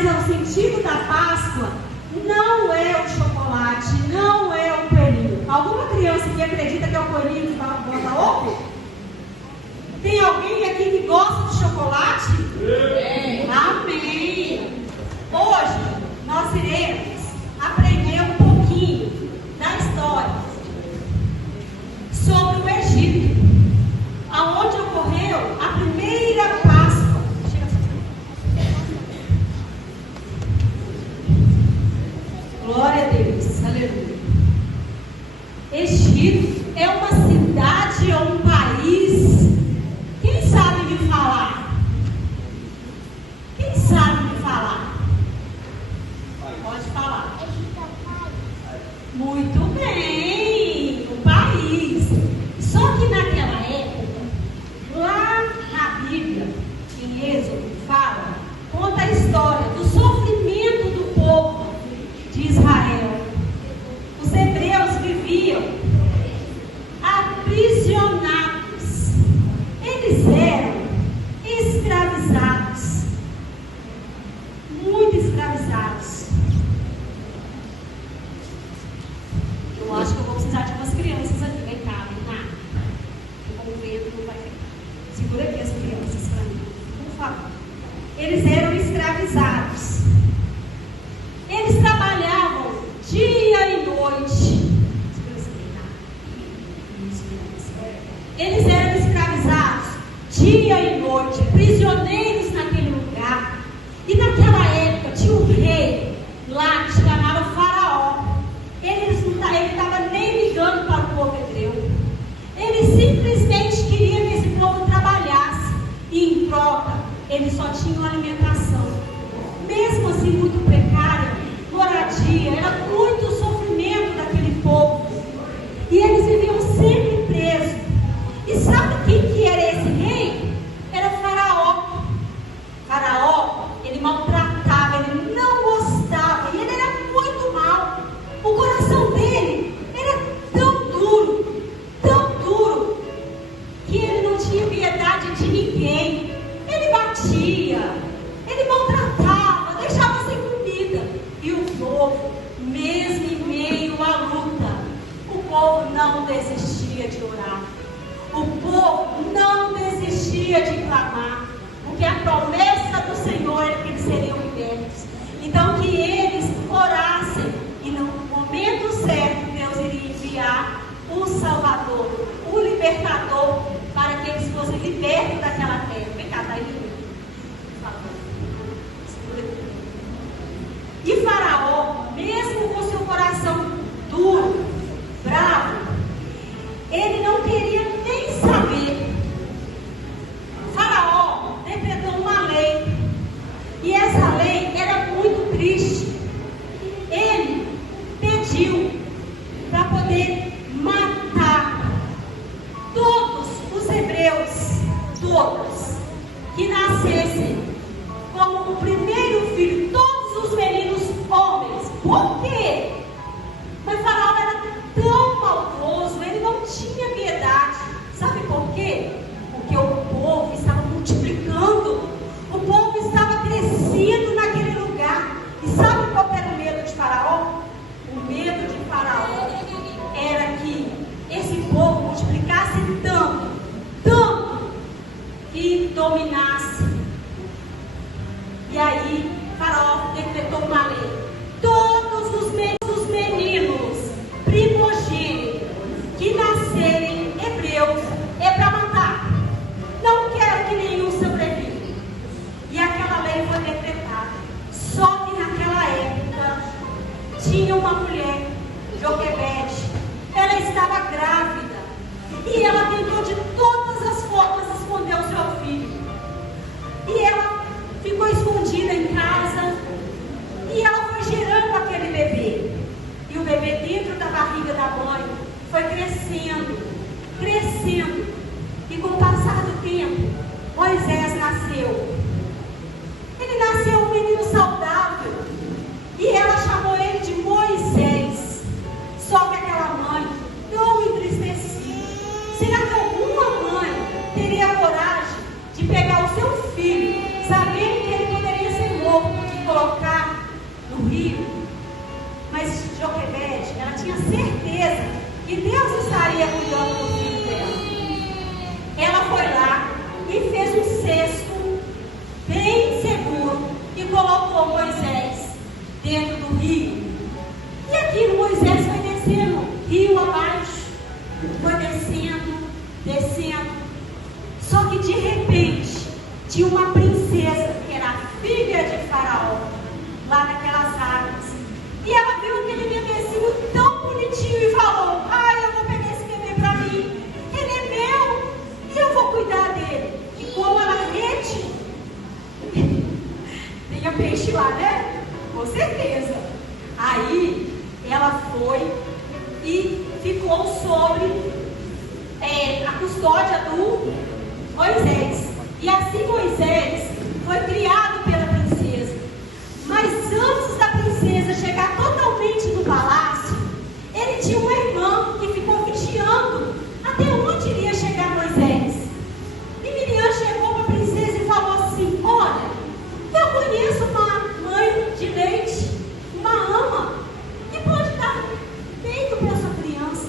Mas o sentido da Páscoa não é o chocolate, não é o coelhinho. Alguma criança que acredita que é o coelhinho que bota ovo? Tem alguém aqui que gosta de chocolate? Amém! Hoje nós iremos aprender um pouquinho da história sobre o Egito, aonde ocorreu a primeira Páscoa. Glória a Deus, aleluia. Egito é uma cidade ou um país. Quem sabe me falar? Quem sabe me falar? Pode falar. Muito bem, um país. Só que naquela época, lá na Bíblia, em Êxodo, conta a história do sofrimento do povo de Israel. Os hebreus viviam aprisionados. Eles eram escravizados. Muito escravizados. Eu acho que eu vou precisar de umas crianças aqui. Vem cá, vem cá. O vento não vai ficar. Segura aqui as crianças para mim, por favor. Eles eram escravizados. Eles trabalhavam dia e noite. Eles eram escravizados dia e noite, prisioneiros naquele lugar. E naquela época tinha um rei lá que se chamava Faraó. Ele estava nem ligando para o povo hebreu. Ele simplesmente queria que esse povo trabalhasse. E em troca, eles só tinham alimentação. Mesmo assim, muito precária, moradia, era muito sofrimento daquele povo. E eles viviam sempre presos. E sabe quem que era esse rei? Era o Faraó. Faraó, ele maltratava, ele não gostava, e ele era muito mau. O coração dele era tão duro, que ele não tinha piedade de ninguém. Ele batia, ele maltratava, deixava sem comida. E o povo, mesmo em meio à luta, o povo não desistia de orar. O povo não desistia de clamar, porque a promessa do Senhor era que eles seriam libertos. Então que eles orassem, e no momento certo Deus iria enviar o Salvador, o Libertador, para que eles fossem libertos daquela terra. Vem cá, daí, por favor. E Faraó, mesmo com seu coração duro, bravo, ele não queria nem saber. Faraó decretou uma lei, e essa lei era muito triste. Ele pediu para poder matar todos os hebreus, todos, que nascessem como o primeiro filho, todos os meninos homens. Por quê? Mas Faraó era tão maldoso, ele não tinha piedade. Sabe por quê? Porque o povo estava multiplicando, o povo estava crescendo naquele lugar. E sabe qual era o medo de Faraó? O medo de Faraó era que esse povo multiplicasse tanto, que dominasse. E aí Faraó decretou uma lei: todos os meninos primogênitos que nascerem hebreus é para matar. Não quero que nenhum sobreviva. E aquela lei foi decretada. Só que naquela época tinha uma mulher, Joquebede. Ela estava grávida e ela tentou de todas as formas esconder o seu filho. E ela ficou escondida em casa, e ela foi gerando aquele bebê. E o bebê dentro da barriga da mãe foi crescendo. E com o passar do tempo, Moisés nasceu. Ele nasceu um menino saudável, e ela chamou ele de Moisés. Só que aquela mãe, tão entristecida, será que alguma mãe teria coragem de pegar o seu filho, sabendo que ele poderia ser morto, e colocar que Deus estaria cuidando do filho dela. Ela foi lá e fez um cesto bem seguro e colocou Moisés dentro do rio. E aquilo Moisés foi descendo, rio abaixo, foi descendo, descendo. Só que de repente tinha uma princesa que era filha de Faraó lá naquelas águas. E ela viu aquele bebezinho tão bonitinho e falou: ai, eu vou pegar esse bebê para mim, ele é meu e eu vou cuidar dele. E como ela rede, tinha peixe lá, né? Com certeza. Aí ela foi e ficou sobre a custódia do Moisés. E assim Moisés foi criado pela princesa. Mas antes da princesa chegar totalmente no palácio, ele tinha uma irmã que ficou vigiando até onde iria chegar Moisés. E Miriam chegou para a princesa e falou assim: olha, eu conheço uma mãe de leite, uma ama, que pode dar peito para sua criança.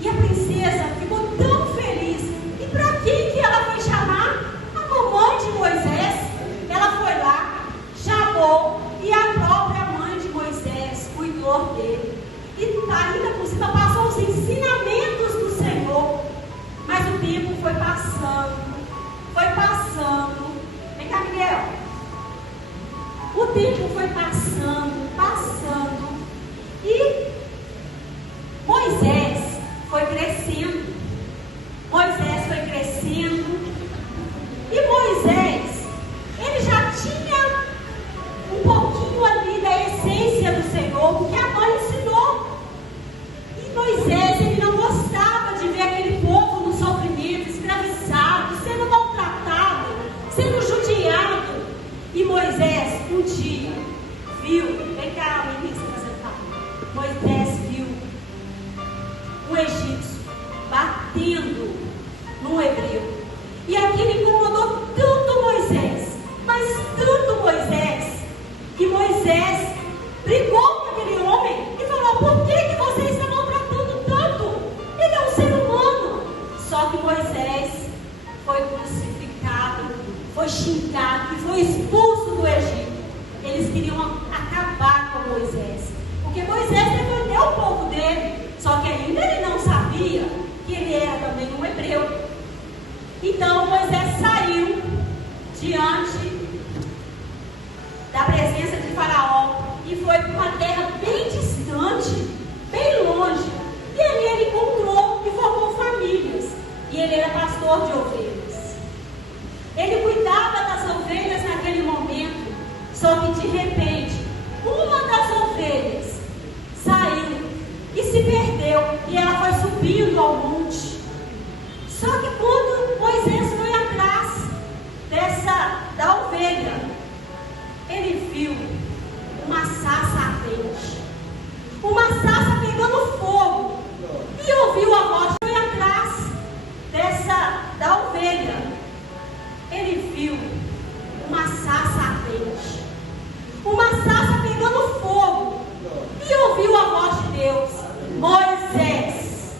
E a princesa ficou tão feliz. E para quem que ela foi chamar? A mamãe de Moisés. Ela foi lá, chamou, e a própria mãe de Moisés cuidou dele. E ainda por cima passou os ensinamentos do Senhor. Mas o tempo foi passando. Foi passando. Vem cá, Miguel. O tempo foi passando, passando. E Moisés foi crescendo. Moisés foi crescendo. E Moisés, ele já tinha um pouquinho ali da essência do Senhor, porque a mãe ensinou. E Moisés, ele não gostava de ver aquele povo no sofrimento, escravizado, sendo maltratado, sendo judiado. E Moisés, um dia, viu, vem cá, menina, Moisés viu um egípcio batendo no hebreu. E aquilo incomodou tanto Moisés, mas tanto Moisés, que Moisés brigou com aquele homem e falou: por que você está maltratando tanto? Ele é um ser humano. Só que Moisés foi crucificado, foi xingado e foi expulso do Egito. Eles queriam acabar com Moisés, porque Moisés defendeu o povo dele, só que ainda ele não sabia que ele era também um hebreu. Então Moisés saiu diante da presença de Faraó e foi para uma terra bem distante, bem longe. E ali ele encontrou e formou famílias. E ele era pastor de ovelhas. Ele cuidava das ovelhas naquele momento. Só que de repente, uma das ovelhas saiu e se perdeu. E ela foi subindo ao monte. Só que quando Moisés foi atrás da ovelha, ele viu uma sarça ardente, uma sarça pegando fogo, e ouviu a voz. Foi atrás da ovelha, ele viu uma sarça ardente, uma sarça pegando fogo, e ouviu a voz de Deus: Moisés,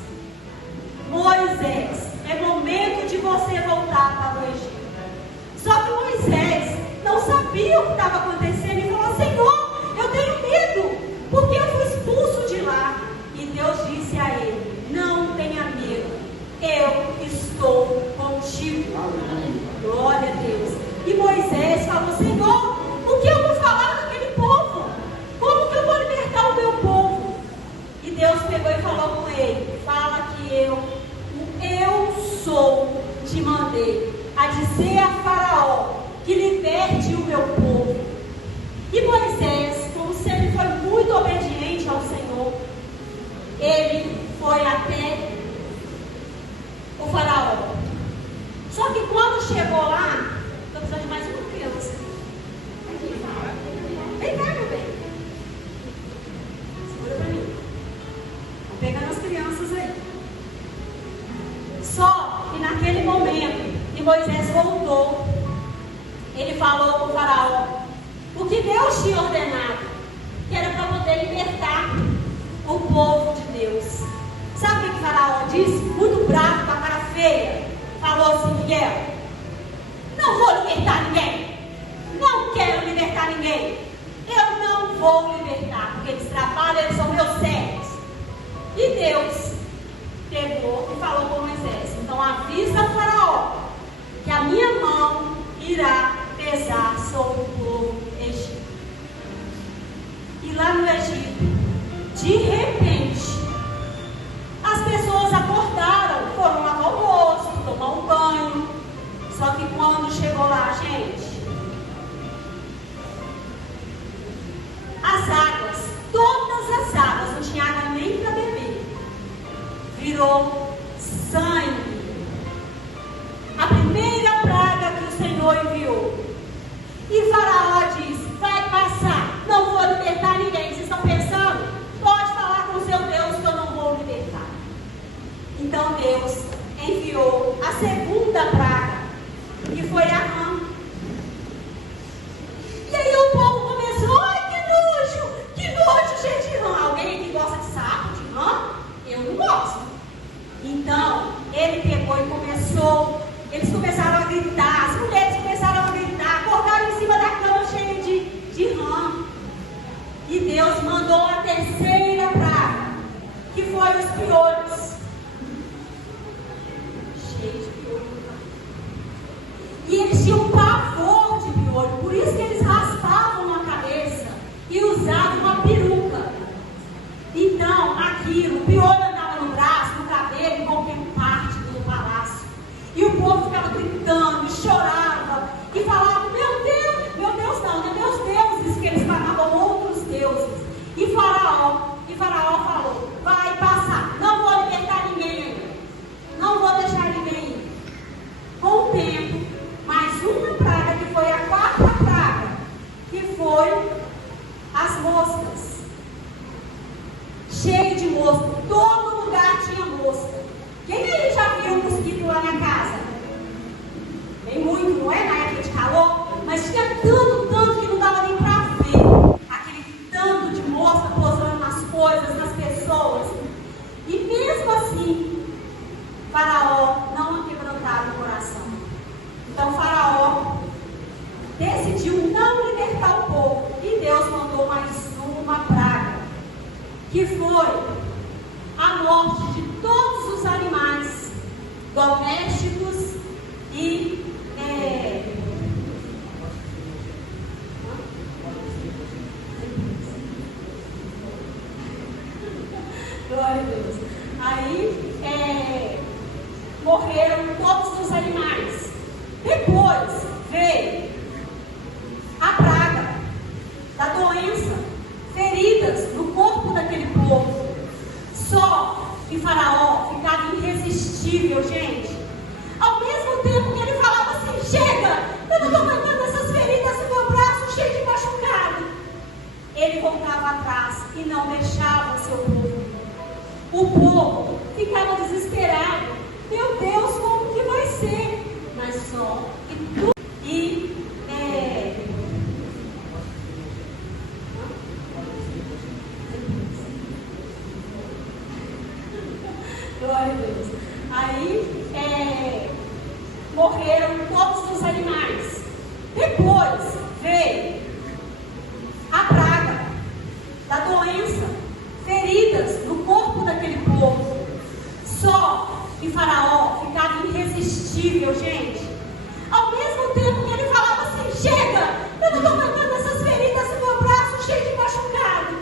Moisés, é momento de você voltar para o Egito. Só que Moisés não sabia o que estava acontecendo e falou: Senhor, eu tenho medo, porque eu fui expulso de lá. E Deus disse a ele: não tenha medo, eu estou contigo. Glória a Deus. E Moisés falou: Senhor, o que eu vou falar daquele povo? Como que eu vou libertar o meu povo? E Deus pegou e falou com ele: fala que eu sou, te mandei a dizer a Faraó que liberte o meu povo. E Moisés, como sempre foi muito obediente ao Senhor, ele foi até o Faraó. Só que quando chegou lá, estou precisando de mais uma criança. Vem cá, meu bem. Segura para mim. Vou pegando as crianças aí. Só que naquele momento que Moisés voltou, ele falou com o Faraó o que Deus tinha ordenado, que era para poder libertar o povo de Deus. Sabe Faraó disse, muito bravo, com a cara feia, falou assim: Miguel, não vou libertar ninguém, não quero libertar ninguém, eu não vou libertar, porque eles trabalham, eles são meus servos. E Deus pegou e falou com Moisés: então avisa a Faraó que a minha mão irá pesar sobre o povo egípcio. E lá no Egito, de repente, as pessoas acordaram, foram lavar o rosto, tomar um banho. Só que quando chegou lá, gente, as águas, todas as águas, não tinha água nem para beber, virou sangue. A primeira praga que o Senhor enviou. E Faraó disse: vai passar, não vou libertar ninguém. Vocês estão pensando? Pode falar com o seu Deus que eu não vou libertar. Então Deus enviou a segunda praga, que foi a rã. E aí o povo começou: ai, que nojo, gente, de rã. Alguém que gosta de sapo, de rã? Eu não gosto. Então ele pegou e começou. Eles começaram a gritar, as mulheres começaram a gritar, acordaram em cima da cama cheia de rã. E Deus mandou a terceira praga, que foi os piolhos. Cheio de piolho. E eles tinham pavor de piolho, por isso que eles raspavam a cabeça e usavam uma peruca. Então, aquilo, o piolho andava no braço, no cabelo, em qualquer parte do palácio. E o povo ficava gritando, chorava e falava: meu Deus não, né? Meus deuses, que eles clamavam outros deuses. E Faraó falou: vai passar, não vou libertar ninguém ainda, não vou deixar ninguém ir. Com o tempo, mais uma praga, que foi a quarta praga, que foi as moscas. Cheio de mosca, todo lugar tinha mosca. Quem aí já viu um mosquito lá na casa? Tem muito, não é? Na época de calor, mas tinha tanto que não dava nem para ver. Aquele tanto de mosca pousando nas coisas, nas pessoas. E mesmo assim, Faraó não quebrantava o coração. Então Faraó decidiu não libertar o povo. E Deus mandou mais uma praga, que foi a morte de todos os animais domésticos e glória a Deus. Aí morreram todos os animais. Depois veio a praga da doença, feridas no corpo daquele povo. Só que Faraó ficava irresistível, gente. Ao mesmo tempo que ele falava assim: chega, eu não estou aguentando essas feridas no meu braço cheio de machucado, ele voltava atrás e não deixava o seu povo ir. O povo ficava desesperado: meu Deus, como que vai ser? Mas só que tudo. Glória a Deus. Aí morreram todos os animais. Depois veio a praga da doença, feridas no corpo daquele povo. Só que Faraó ficava irresistível, gente. Ao mesmo tempo que ele falava assim: chega, eu não estou aguentando essas feridas no meu braço cheio de machucado,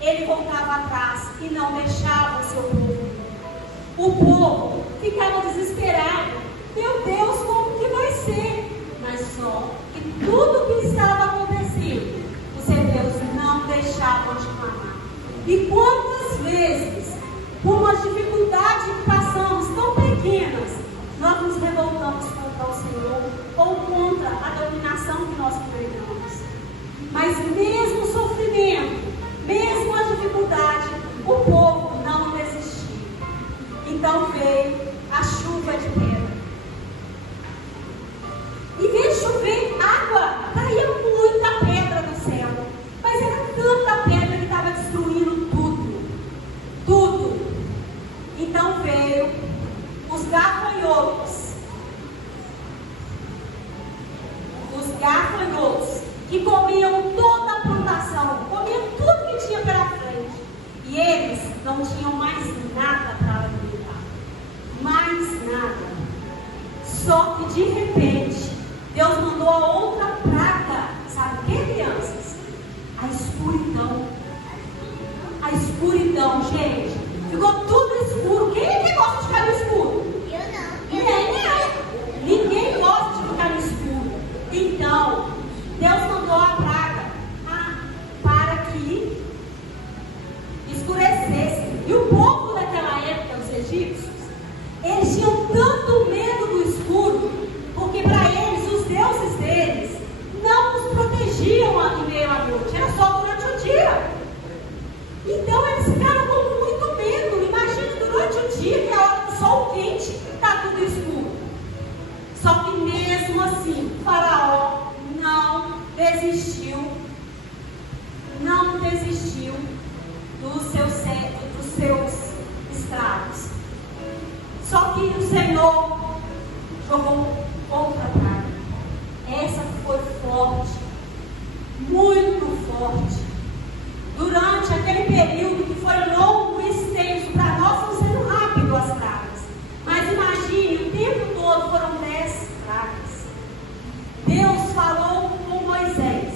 ele voltava atrás e não deixava o seu povo ir. O povo ficava desesperado: meu Deus, como que vai ser? Mas só que tudo que estava acontecendo, os hebreus não deixavam de clamar. E quantas vezes, por uma dificuldade que passamos tão pequenas, nós nos revoltamos contra o Senhor ou contra a dominação que nós pregamos. Mas mesmo o sofrimento, mesmo a dificuldade, o povo não desistiu. Então veio a chuva de pedra. Em vez de chover água, caía muita pedra do céu. Mas era tanta pedra que estava destruindo tudo. Tudo. Então os gafanhotos que comiam toda a plantação, comiam tudo que tinha pela frente. E eles não tinham mais nada para alimentar. Mais nada. Só que de repente, Deus mandou a outra praga. Sabe o que, crianças? A escuridão. A escuridão, gente. Ficou tudo escuro. Quem é que gosta de ficar no escuro? Eu não. Ninguém gosta de ficar no escuro. Então, Deus mandou a praga para que escurecesse. E o povo daquela época, os egípcios, eles tinham tanto medo do escuro, porque para eles, os deuses deles, não os protegiam em meio à noite, era só durante o dia. Então eles ficaram com muito medo. Imagina durante o dia, que é a hora do sol quente, está tudo escuro. Só que mesmo assim, o Faraó não desistiu dos seus escravos. Só que o Senhor jogou outra praga. Essa foi forte, muito forte. Durante aquele período que foi longo e extenso, para nós não sendo rápido as pragas. Mas imagine, o tempo todo foram 10 pragas. Deus falou com Moisés: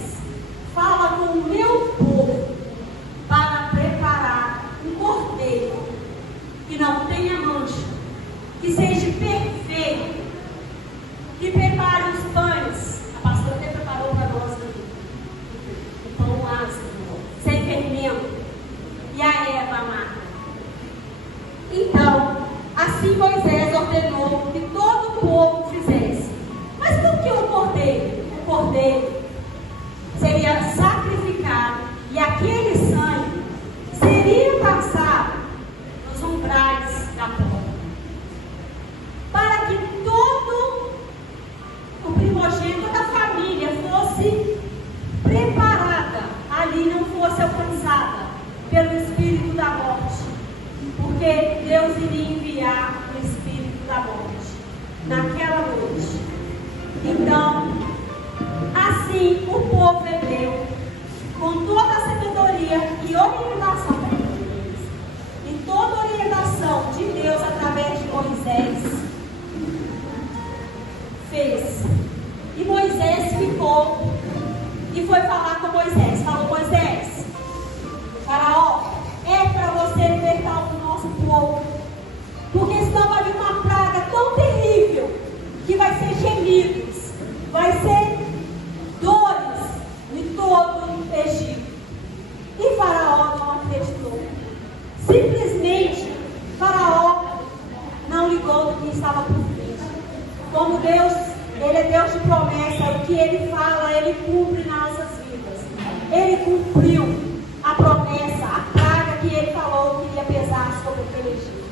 fala com o meu povo para preparar um cordeiro que não tenha mancha, que seja perfeito, que prepare os pães. A pastora até preparou para nós aqui. O pão ácido, sem fermento, e a erva amarga. Então, assim Moisés ordenou que todo o povo fizesse. Mas por que o cordeiro? O cordeiro seria sacrificado e aquele sangue seria passado nos umbrais da porta, para que todo o primogênito da família fosse preparada, ali não fosse alcançada pelo espírito da morte, porque Deus iria enviar o espírito da morte naquela noite. Então, assim o povo hebreu, com toda a sabedoria e orientação de Deus, e toda a orientação de Deus através de Moisés, fez. E Moisés ficou e foi falar com Moisés. Falou: Moisés, Faraó, é para você libertar o nosso povo, porque senão vai vir uma praga tão terrível que vai ser gemidos, vai ser dores em todo o Egito. E Faraó não acreditou. Simplesmente Faraó não ligou do que estava por frente. Como Deus, Ele é Deus de promessa, o que Ele fala, Ele cumpre nas nossas vidas. Ele cumpriu a promessa, a praga que Ele falou que ia pesar sobre aquele Egito.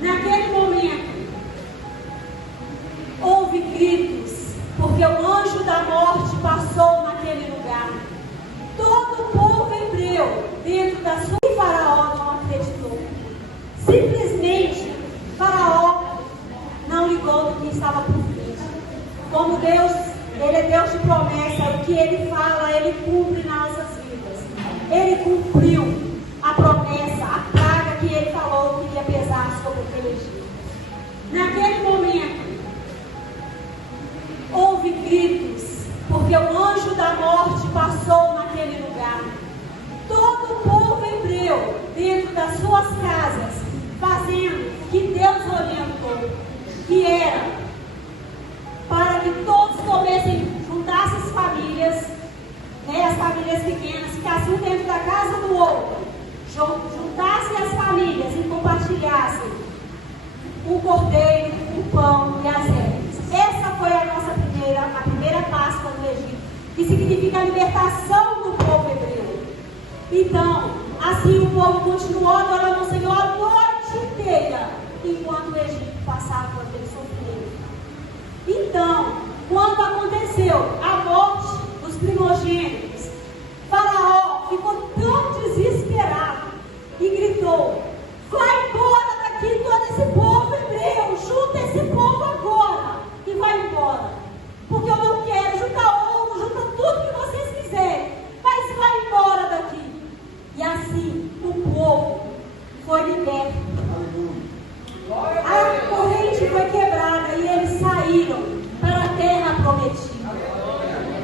Naquele momento, houve gritos, porque o anjo da morte passou naquele lugar. Todo o povo hebreu, dentro da sua... E Faraó não acreditou. Simplesmente, Faraó não ligou do que estava por frente. Como Deus, Ele é Deus de promessa, o que Ele fala, Ele cumpre nas nossas vidas. Ele cumpriu a promessa, a praga que Ele falou que ia pesar sobre aquele Egito. Naquele momento, houve gritos, porque o anjo da morte passou naquele lugar. Todo o povo hebreu, dentro das suas casas, fazendo o que Deus orientou, que era para que todos comessem, juntassem as famílias, as famílias pequenas, ficassem um dentro da casa do outro, juntassem as famílias e compartilhassem o cordeiro, o pão e as ervas. Essa foi a primeira Páscoa do Egito, que significa a libertação do povo hebreu. Então, assim o povo continuou adorando o Senhor a noite inteira, enquanto o Egito passava por aquele sofrimento. Então, quando aconteceu a morte dos primogênitos, Faraó ficou tão desesperado e gritou: vai embora daqui todo esse povo hebreu, corrente foi quebrada e eles saíram para a terra prometida.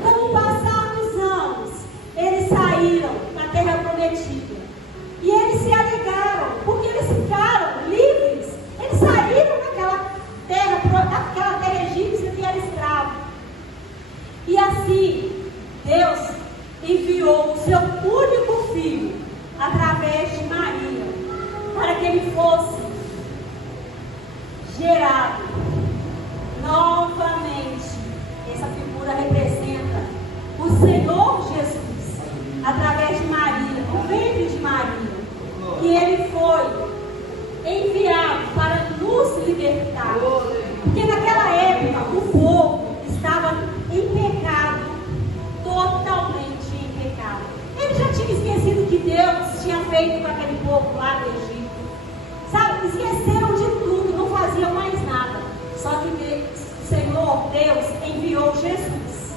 Com o passar dos anos, eles saíram para a terra prometida. E eles se alegaram, porque eles ficaram livres. Eles saíram daquela terra egípcia que era escravo. E assim, Deus enviou o seu único filho, através de Maria, para que ele fosse gerado novamente. Essa figura representa o Senhor Jesus, através de Maria, o ventre de Maria. E ele foi enviado para nos libertar. Porque naquela época o povo estava em pecado, totalmente em pecado. Ele já tinha esquecido que Deus tinha feito com aquele povo lá do Egito. Sabe, esqueceram de tudo, não faziam mais nada. Só que o Senhor, Deus, enviou Jesus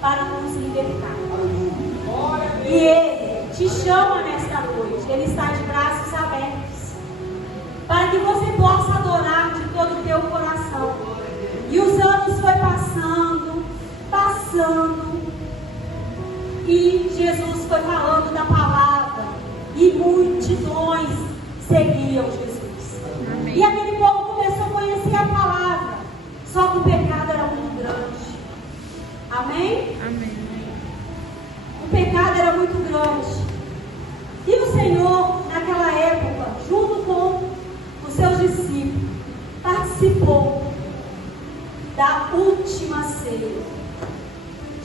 para nos libertar. E Ele te chama nesta noite. Ele está de braços abertos para que você possa adorar de todo o teu coração. E os anos foi passando, e Jesus foi falando da palavra, e multidões seguiam Jesus. Amém. E aquele povo começou a conhecer a palavra, só que o pecado era muito grande. Amém? Amém. O pecado era muito grande. E o Senhor, naquela época, junto com os seus discípulos, participou da última ceia.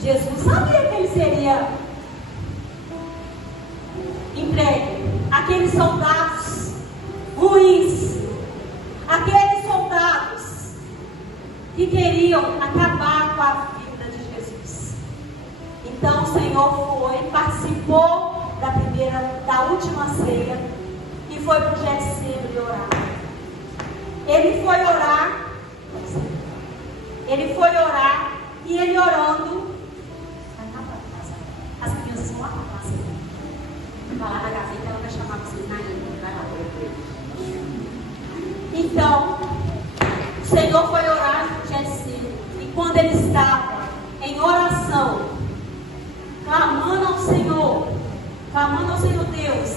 Jesus sabia que ele seria entregue. Aqueles soldados ruins, aqueles soldados que queriam acabar com a vida de Jesus. Então o Senhor foi, participou da última ceia e foi para o Getsemane orar. Ele foi orar e ele orando. As crianças vão lá para a classe. Vai lá na gaveta, ela vai chamar vocês na língua. Vai lá. Então, o Senhor foi orar no Getsemane. E quando ele estava em oração, clamando ao Senhor Deus,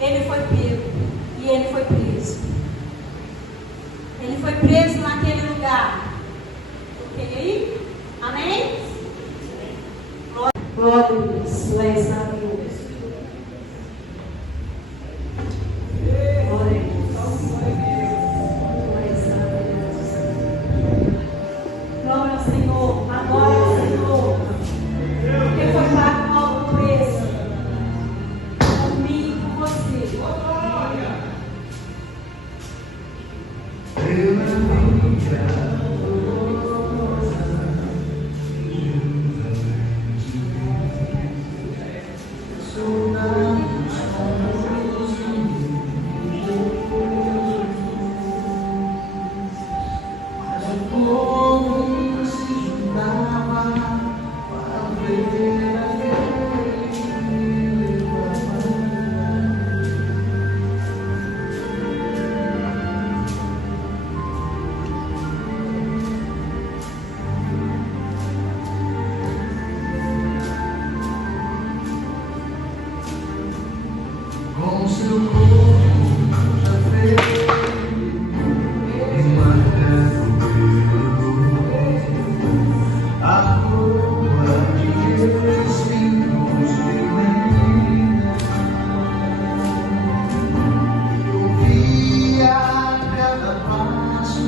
ele foi pego e ele foi preso. Ele foi preso naquele lugar. Ok aí? Amém? Glória a Deus. Glória a Deus. Glória a Deus. Glória ao Senhor. Adora ao Senhor. Porque foi pago um alto preço. Por mim e por você. Cada passo